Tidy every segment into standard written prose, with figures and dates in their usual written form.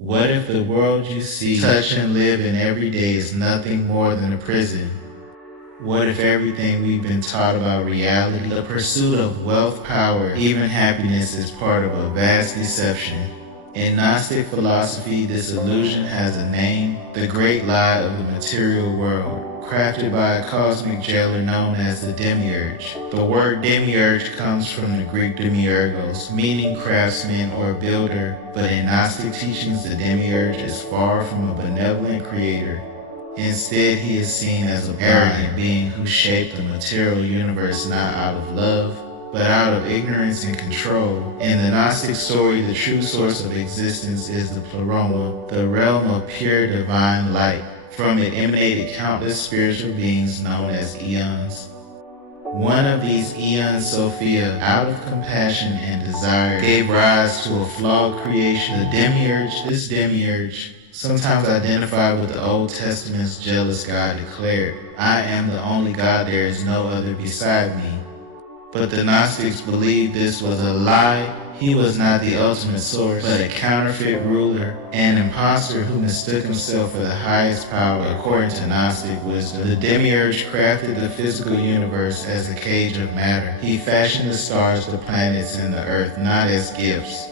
What if the world you see, touch, and live in every day is nothing more than a prison? What if everything we've been taught about reality, the pursuit of wealth, power, even happiness is part of a vast deception? In Gnostic philosophy, this illusion has a name, the great lie of the material world, crafted by a cosmic jailer known as the Demiurge. The word Demiurge comes from the Greek demiurgos, meaning craftsman or builder, but in Gnostic teachings the Demiurge is far from a benevolent creator. Instead, he is seen as an arrogant being who shaped the material universe not out of love, but out of ignorance and control. In the Gnostic story, the true source of existence is the pleroma, the realm of pure divine light. From it emanated countless spiritual beings known as eons. One of these eons, Sophia, out of compassion and desire, gave rise to a flawed creation, the Demiurge. This Demiurge, sometimes identified with the Old Testament's jealous God, declared, "I am the only God, there is no other beside me." But the Gnostics believed this was a lie. He was not the ultimate source, but a counterfeit ruler, an impostor who mistook himself for the highest power. According to Gnostic wisdom, the Demiurge crafted the physical universe as a cage of matter. He fashioned the stars, the planets, and the earth not as gifts,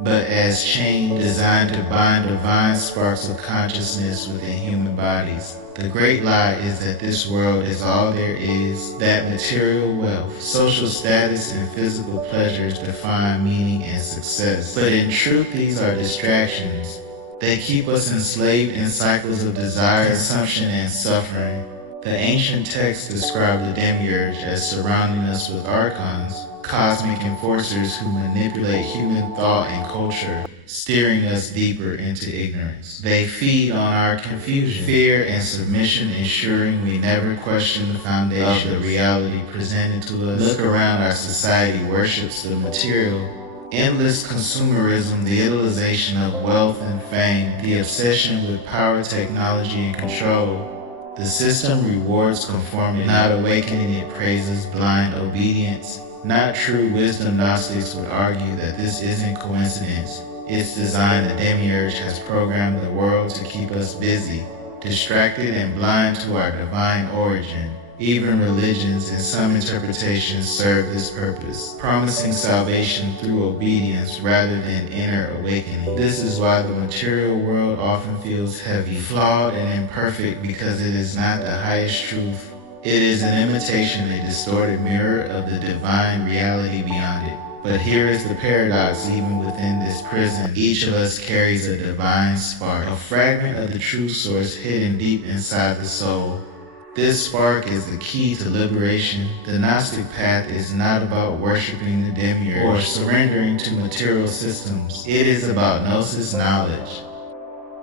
but as chains designed to bind divine sparks of consciousness within human bodies. The great lie is that this world is all there is, that material wealth, social status, and physical pleasures define meaning and success. But in truth, these are distractions. They keep us enslaved in cycles of desire, consumption, and suffering. The ancient texts describe the Demiurge as surrounding us with Archons, cosmic enforcers who manipulate human thought and culture, steering us deeper into ignorance. They feed on our confusion, fear, and submission, ensuring we never question the foundation of the reality presented to us. Look around, our society worships the material. Endless consumerism, the utilization of wealth and fame, the obsession with power, technology, and control. The system rewards conformity, not awakening it praises blind obedience. Not true wisdom. Gnostics would argue that this isn't coincidence. It's design. The Demiurge has programmed the world to keep us busy, distracted, and blind to our divine origin. Even religions, in some interpretations, serve this purpose, promising salvation through obedience rather than inner awakening. This is why the material world often feels heavy, flawed, and imperfect, because it is not the highest truth. It is an imitation, a distorted mirror of the divine reality beyond it. But here is the paradox: even within this prison, each of us carries a divine spark, a fragment of the true source hidden deep inside the soul. This spark is the key to liberation. The Gnostic path is not about worshiping the Demiurge or surrendering to material systems. It is about gnosis, knowledge.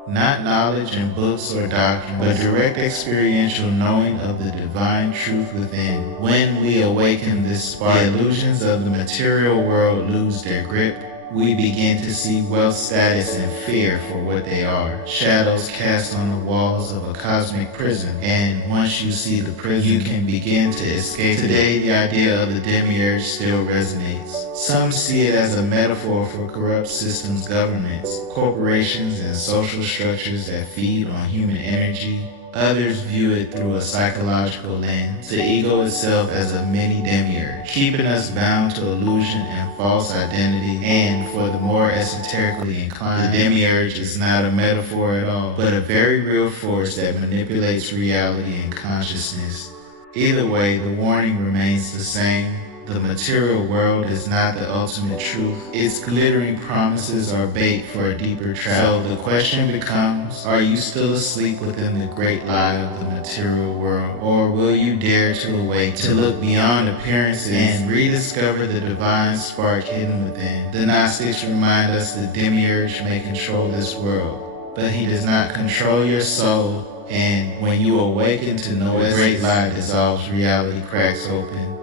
Not knowledge in books or doctrine, but direct experiential knowing of the divine truth within. When we awaken this spark, the illusions of the material world lose their grip. We begin to see wealth, status, and fear for what they are, shadows cast on the walls of a cosmic prison. And once you see the prison, you can begin to escape. Today, the idea of the Demiurge still resonates. Some see it as a metaphor for corrupt systems, governments, corporations, and social structures that feed on human energy. Others view it through a psychological lens, the ego itself as a mini Demiurge, keeping us bound to illusion and false identity. And for the more esoterically inclined, the Demiurge is not a metaphor at all, but a very real force that manipulates reality and consciousness. Either way, the warning remains the same. The material world is not the ultimate truth. Its glittering promises are bait for a deeper trap. So the question becomes, are you still asleep within the great lie of the material world? Or will you dare to awake, to look beyond appearances and rediscover the divine spark hidden within? The Gnostics remind us that Demiurge may control this world, but he does not control your soul. And when you awaken to know the great lie dissolves, reality cracks open,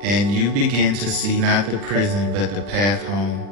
and you begin to see not the prison but the path home.